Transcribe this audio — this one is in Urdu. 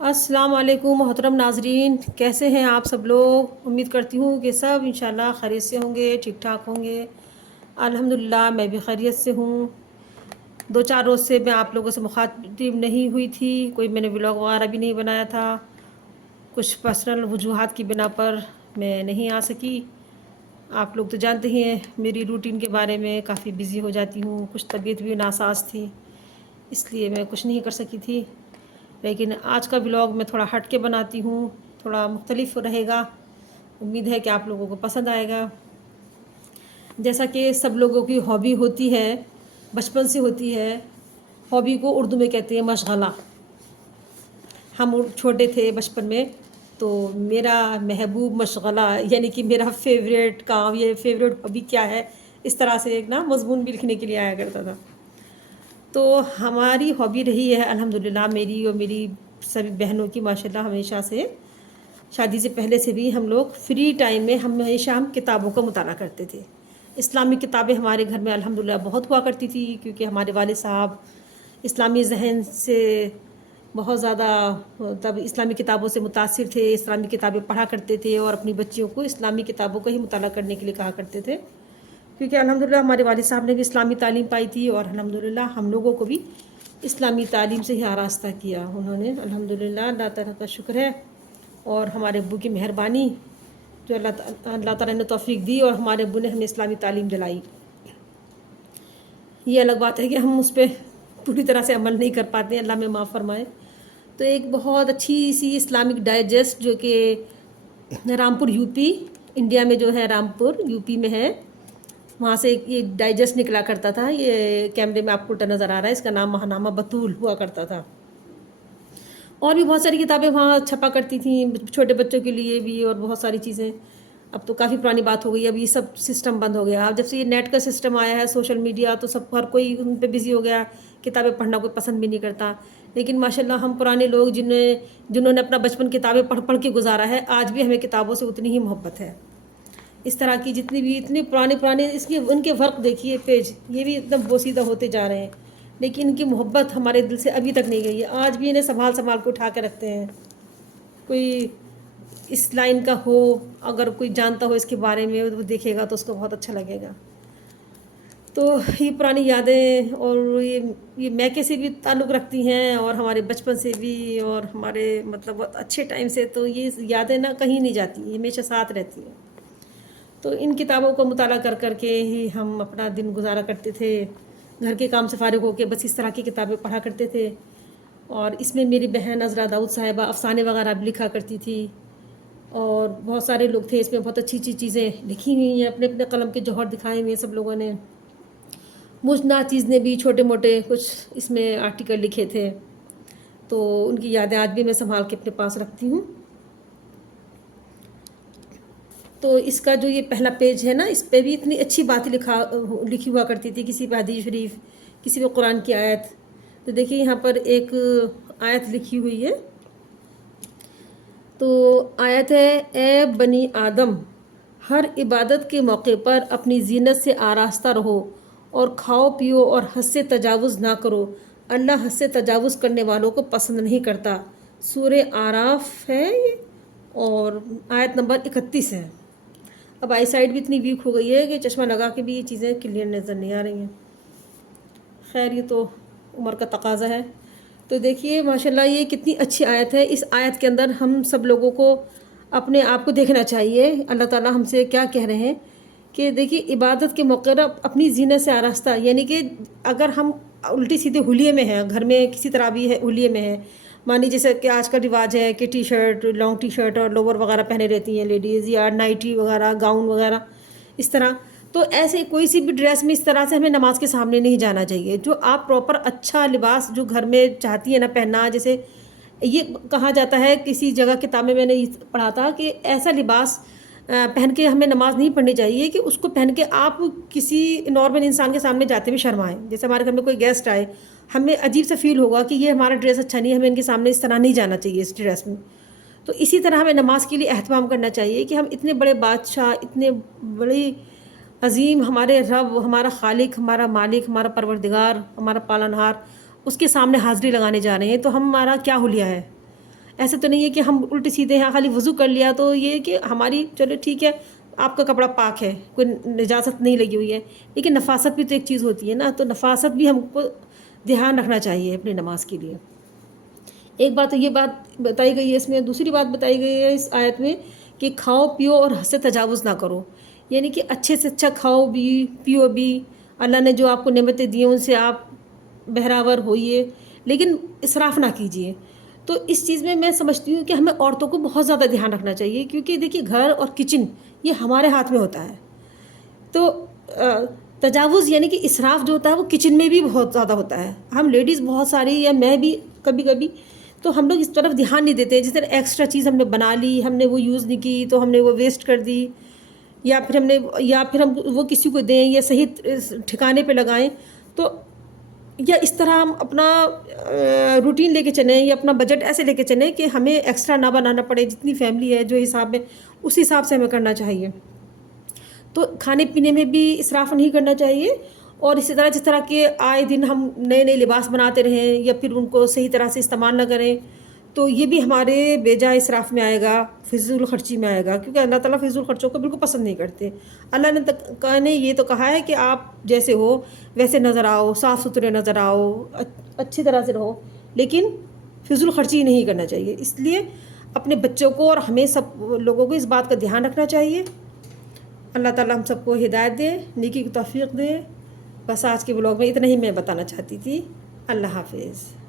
السلام علیکم محترم ناظرین، کیسے ہیں آپ سب لوگ؟ امید کرتی ہوں کہ سب انشاءاللہ خیریت سے ہوں گے، ٹھیک ٹھاک ہوں گے۔ الحمدللہ میں بھی خیریت سے ہوں۔ 2-4 روز سے میں آپ لوگوں سے مخاطب نہیں ہوئی تھی، کوئی میں نے ولاگ وغیرہ بھی نہیں بنایا تھا، کچھ پرسنل وجوہات کی بنا پر میں نہیں آ سکی۔ آپ لوگ تو جانتے ہی ہیں میری روٹین کے بارے میں، کافی بزی ہو جاتی ہوں، کچھ طبیعت بھی ناساز تھی، اس لیے میں کچھ نہیں کر سکی تھی۔ لیکن آج کا ولاگ میں تھوڑا ہٹ کے بناتی ہوں، تھوڑا مختلف رہے گا، امید ہے کہ آپ لوگوں کو پسند آئے گا۔ جیسا کہ سب لوگوں کی ہابی ہوتی ہے، بچپن سے ہوتی ہے، ہابی کو اردو میں کہتے ہیں مشغلہ۔ ہم چھوٹے تھے بچپن میں تو میرا محبوب مشغلہ یعنی کہ میرا فیوریٹ کام، یہ فیوریٹ ہابی کیا ہے، اس طرح سے ایک مضمون بھی لکھنے کے لیے آیا کرتا تھا۔ تو ہماری ہابی رہی ہے الحمدللہ، میری اور میری سبھی بہنوں کی ماشاءاللہ، ہمیشہ سے شادی سے پہلے سے بھی ہم لوگ فری ٹائم میں ہم کتابوں کا مطالعہ کرتے تھے۔ اسلامی کتابیں ہمارے گھر میں الحمدللہ بہت ہوا کرتی تھی، کیونکہ ہمارے والد صاحب اسلامی ذہن سے بہت زیادہ تب اسلامی کتابوں سے متاثر تھے، اسلامی کتابیں پڑھا کرتے تھے اور اپنی بچیوں کو اسلامی کتابوں کا ہی مطالعہ کرنے کے لیے کہا کرتے تھے، کیونکہ الحمدللہ ہمارے والد صاحب نے بھی اسلامی تعلیم پائی تھی اور الحمدللہ ہم لوگوں کو بھی اسلامی تعلیم سے ہی آراستہ کیا انہوں نے۔ الحمدللہ اللہ تعالیٰ کا شکر ہے، اور ہمارے ابو کی مہربانی جو اللہ تعالیٰ نے توفیق دی اور ہمارے ابو نے ہمیں اسلامی تعلیم دلائی۔ یہ الگ بات ہے کہ ہم اس پہ پوری طرح سے عمل نہیں کر پاتے ہیں، اللہ میں معاف فرمائے۔ تو ایک بہت اچھی سی اسلامک ڈائجسٹ جو کہ رامپور یو پی، انڈیا میں جو ہے رامپور یو پی میں ہے، وہاں سے یہ ڈائجسٹ نکلا کرتا تھا، یہ کیمرے میں آپ کو الٹا نظر آ رہا ہے، اس کا نام ماہنامہ بطول ہوا کرتا تھا۔ اور بھی بہت ساری کتابیں وہاں چھپا کرتی تھیں، چھوٹے بچوں کے لیے بھی، اور بہت ساری چیزیں۔ اب تو کافی پرانی بات ہو گئی، اب یہ سب سسٹم بند ہو گیا۔ اب جب سے یہ نیٹ کا سسٹم آیا ہے، سوشل میڈیا، تو ہر کوئی ان پہ بزی ہو گیا، کتابیں پڑھنا کوئی پسند بھی نہیں کرتا۔ لیکن ماشاءاللہ ہم پرانے لوگ جنہوں نے اپنا بچپن کتابیں پڑھ پڑھ کے گزارا ہے، آج بھی ہمیں کتابوں سے اتنی ہی محبت ہے۔ اس طرح کی جتنی بھی اتنے پرانے ان کے ورق دیکھیے، پیج یہ بھی ایک دم بوسیدہ ہوتے جا رہے ہیں، لیکن ان کی محبت ہمارے دل سے ابھی تک نہیں گئی ہے، آج بھی انہیں سنبھال کے اٹھا کے رکھتے ہیں۔ کوئی اس لائن کا ہو، اگر کوئی جانتا ہو اس کے بارے میں، وہ دیکھے گا تو اس کو بہت اچھا لگے گا۔ تو یہ پرانی یادیں اور یہ میکے سے بھی تعلق رکھتی ہیں، اور ہمارے بچپن سے بھی، اور ہمارے مطلب بہت اچھے ٹائم سے، تو یہ یادیں کہیں نہیں جاتی، یہ ہمیشہ ساتھ رہتی ہیں۔ تو ان کتابوں کو مطالعہ کر کر کے ہی ہم اپنا دن گزارا کرتے تھے، گھر کے کام سے فارغ ہو کے بس اس طرح کی کتابیں پڑھا کرتے تھے۔ اور اس میں میری بہن عذرا داؤد صاحبہ افسانے وغیرہ بھی لکھا کرتی تھی، اور بہت سارے لوگ تھے اس میں، بہت اچھی اچھی چیزیں لکھی ہوئی ہیں، اپنے اپنے قلم کے جوہر دکھائے ہوئے ہیں سب لوگوں نے۔ مجھ ناچیز نے بھی چھوٹے موٹے کچھ اس میں آرٹیکل لکھے تھے، تو ان کی یادیں آج بھی میں سنبھال کے اپنے پاس رکھتی ہوں۔ تو اس کا جو یہ پہلا پیج ہے نا، اس پہ بھی اتنی اچھی باتیں لکھی ہوا کرتی تھی، کسی پہ حدیث شریف، کسی پہ قرآن کی آیت۔ تو دیکھیے یہاں پر ایک آیت لکھی ہوئی ہے، تو آیت ہے: اے بنی آدم، ہر عبادت کے موقع پر اپنی زینت سے آراستہ رہو، اور کھاؤ پیو اور حد سے تجاوز نہ کرو، اللہ حد سے تجاوز کرنے والوں کو پسند نہیں کرتا۔ سورہ آراف ہے یہ، اور آیت نمبر 31 ہے۔ اب آئی سائڈ بھی اتنی ویک ہو گئی ہے کہ چشمہ لگا کے بھی یہ چیزیں کلیئر نظر نہیں آ رہی ہیں، خیر یہ تو عمر کا تقاضا ہے۔ تو دیکھیے ماشاءاللہ یہ کتنی اچھی آیت ہے، اس آیت کے اندر ہم سب لوگوں کو اپنے آپ کو دیکھنا چاہیے، اللہ تعالیٰ ہم سے کیا کہہ رہے ہیں کہ دیکھیے عبادت کے موقع پر اپنی زینت سے آراستہ، یعنی کہ اگر ہم الٹی سیدھے حلیے میں ہیں، گھر میں کسی طرح بھی ہے حلیے میں ہیں، مانی جیسے کہ آج کا رواج ہے کہ T shirt, long T shirt اور لوور وغیرہ پہنے رہتی ہیں لیڈیز، یا نائٹی وغیرہ، گاؤن وغیرہ اس طرح، تو ایسے کوئی سی بھی ڈریس میں اس طرح سے ہمیں نماز کے سامنے نہیں جانا چاہیے۔ جو آپ پراپر اچھا لباس جو گھر میں چاہتی ہیں نا پہننا، جیسے یہ کہا جاتا ہے کسی جگہ کتاب میں نے یہ پڑھا تھا کہ ایسا لباس پہن کے ہمیں نماز نہیں پڑھنی چاہیے کہ اس کو پہن کے آپ کسی نارمل انسان کے سامنے جاتے ہوئے شرمائیں۔ جیسے ہمارے گھر میں کوئی گیسٹ آئے، ہمیں عجیب سا فیل ہوگا کہ یہ ہمارا ڈریس اچھا نہیں ہے، ہمیں ان کے سامنے اس طرح نہیں جانا چاہیے اس ڈریس میں۔ تو اسی طرح ہمیں نماز کے لیے اہتمام کرنا چاہیے کہ ہم اتنے بڑے بادشاہ، اتنے بڑی عظیم ہمارے رب، ہمارا خالق، ہمارا مالک، ہمارا پروردگار، ہمارا پالنہار، اس کے سامنے حاضری لگانے جا رہے ہیں، تو ہمارا کیا حلیہ ہے؟ ایسا تو نہیں ہے کہ ہم الٹے سیدھے ہیں خالی وضو کر لیا تو یہ کہ ہماری چلو ٹھیک ہے آپ کا کپڑا پاک ہے، کوئی نجاست نہیں لگی ہوئی ہے، لیکن نفاست بھی تو ایک چیز ہوتی ہے نا، تو نفاست بھی ہم کو دھیان رکھنا چاہیے اپنی نماز کے لیے۔ ایک بات تو یہ بات بتائی گئی ہے اس میں، دوسری بات بتائی گئی ہے اس آیت میں کہ کھاؤ پیو اور حد سے تجاوز نہ کرو، یعنی کہ اچھے سے اچھا کھاؤ بھی پیو بھی، اللہ نے جو آپ کو نعمتیں دی ہیں ان سے آپ بہراور ہوئیے، لیکن اسراف نہ کیجیے۔ تو اس چیز میں سمجھتی ہوں کہ ہمیں عورتوں کو بہت زیادہ دھیان رکھنا چاہیے، کیونکہ دیکھیے گھر اور کچن یہ ہمارے ہاتھ میں ہوتا ہے، تو تجاوز یعنی کہ اسراف جو ہوتا ہے وہ کچن میں بھی بہت زیادہ ہوتا ہے۔ ہم لیڈیز بہت ساری، یا میں بھی کبھی کبھی، تو ہم لوگ اس طرف دھیان نہیں دیتے، جس طرح ایکسٹرا چیز ہم نے بنا لی، ہم نے وہ یوز نہیں کی تو ہم نے وہ ویسٹ کر دی، یا پھر ہم وہ کسی کو دیں یا صحیح ٹھکانے پہ لگائیں، تو یا اس طرح ہم اپنا روٹین لے کے چلیں یا اپنا بجٹ ایسے لے کے چلیں کہ ہمیں ایکسٹرا نہ بنانا پڑے، جتنی فیملی ہے جو حساب میں اس حساب سے ہمیں کرنا چاہیے۔ تو کھانے پینے میں بھی اسراف نہیں کرنا چاہیے، اور اسی طرح جس طرح کہ آئے دن ہم نئے نئے لباس بناتے رہیں یا پھر ان کو صحیح طرح سے استعمال نہ کریں، تو یہ بھی ہمارے بے جا اسراف میں آئے گا، فضول خرچی میں آئے گا، کیونکہ اللہ تعالیٰ فضول خرچوں کو بالکل پسند نہیں کرتے۔ اللہ نے یہ تو کہا ہے کہ آپ جیسے ہو ویسے نظر آؤ، صاف ستھرے نظر آؤ، اچھی طرح سے رہو، لیکن فضول خرچی نہیں کرنا چاہیے۔ اس لیے اپنے بچوں کو اور ہمیں سب لوگوں کو اس بات کا دھیان رکھنا چاہیے۔ اللہ تعالیٰ ہم سب کو ہدایت دے، نیکی کی توفیق دے۔ بس آج کے بلاگ میں اتنا ہی میں بتانا چاہتی تھی۔ اللہ حافظ۔